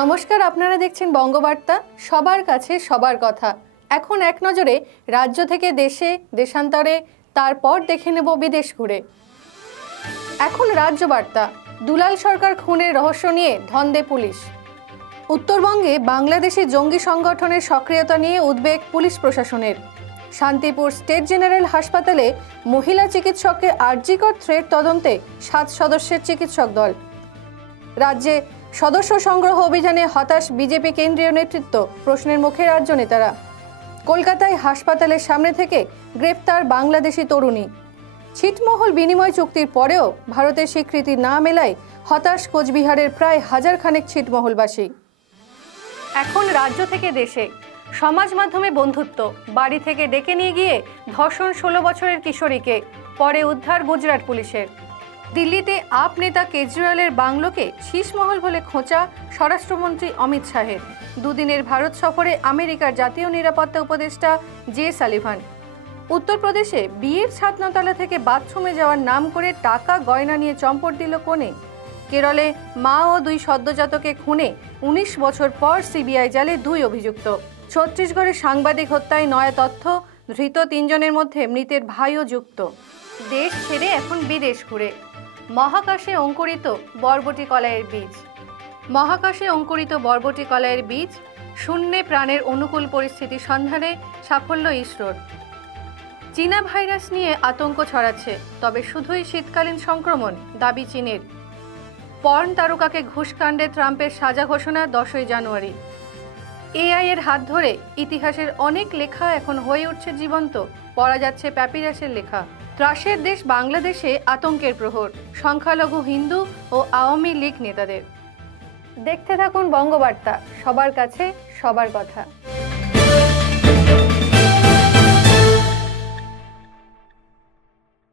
নমস্কার, আপনারা দেখছেন বঙ্গবার্তা, সবার কাছে সবার কথা। এখন এক নজরে রাজ্য থেকে দেশে, দেশান্তরে, তারপর দেখে নেব বিদেশ ঘুরে। এখন রাজ্য বার্তা। দুলাল সরকার খুনের রহস্য নিয়ে ধন্দে পুলিশ। উত্তরবঙ্গে বাংলাদেশি জঙ্গি সংগঠনের সক্রিয়তা নিয়ে উদ্বেগ পুলিশ প্রশাসনের। শান্তিপুর স্টেট জেনারেল হাসপাতালে মহিলা চিকিৎসককে আরজিকর থ্রেট তদন্তে 7 সদস্যের চিকিৎসক দল। রাজ্যে সদস্য সংগ্রহ অভিযানে হতাশ বিজেপি কেন্দ্রীয় নেতৃত্ব, প্রশ্নের মুখে রাজ্য নেতারা। কলকাতায় হাসপাতালের সামনে থেকে গ্রেপ্তার বাংলাদেশি তরুণী। ছিটমহল বিনিময় চুক্তির পরেও ভারতের স্বীকৃতি না মেলায় হতাশ কোচবিহারের প্রায় 1000 খানেক ছিটমহলবাসী। এখন রাজ্য থেকে দেশে। সমাজ মাধ্যমে বন্ধুত্ব, বাড়ি থেকে ডেকে নিয়ে গিয়ে ধর্ষণ 16 বছরের কিশোরীকে, পরে উদ্ধার গুজরাট পুলিশের। দিল্লিতে আপ নেতা কেজরিওয়ালের বাংলোকে শীষমহল বলে খোঁচা স্বরাষ্ট্রমন্ত্রী অমিত শাহের। দুদিনের ভারত সফরে আমেরিকার জাতীয় নিরাপত্তা উপদেষ্টা জে সালিভান। উত্তরপ্রদেশে বিয়ের ছাদনাতলা থেকে বাথরুমে যাওয়ার নাম করে টাকা গয়না নিয়ে চম্পট দিল কনে। কেরলে মা ও 2 সদ্যজাতকে খুনে 19 বছর পর সিবিআই জালে 2 অভিযুক্ত। ছত্তিশগড়ে সাংবাদিক হত্যায় নয়া তথ্য, ধৃত 3 জনের মধ্যে মৃতের ভাইও যুক্ত। দেশ ছেড়ে এখন বিদেশ ঘুরে। মহাকাশে অঙ্কুরিত বরবটি কলাইয়ের বীজ। মহাকাশে অঙ্কুরিত বরবটি কলাইয়ের বীজ, শূন্যে প্রাণের অনুকূল পরিস্থিতি সন্ধানে সাফল্য ইসরোর। চীনা ভাইরাস নিয়ে আতঙ্ক ছড়াচ্ছে, তবে শুধুই শীতকালীন সংক্রমণ, দাবি চীনের। পর্ন তারকাকে ঘুষকাণ্ডে ট্রাম্পের সাজা ঘোষণা 10ই জানুয়ারি। এআই এর হাত ধরে ইতিহাসের অনেক লেখা এখন হয়ে উঠছে জীবন্ত, পড়া যাচ্ছে প্যাপিরাসের লেখা। ত্রাসের দেশ বাংলাদেশে আতঙ্কের প্রহর, সংখ্যালঘু হিন্দু ও আওয়ামী লীগ নেতাদের। দেখতে থাকুন বঙ্গবার্তা, সবার কাছে সবার কথা।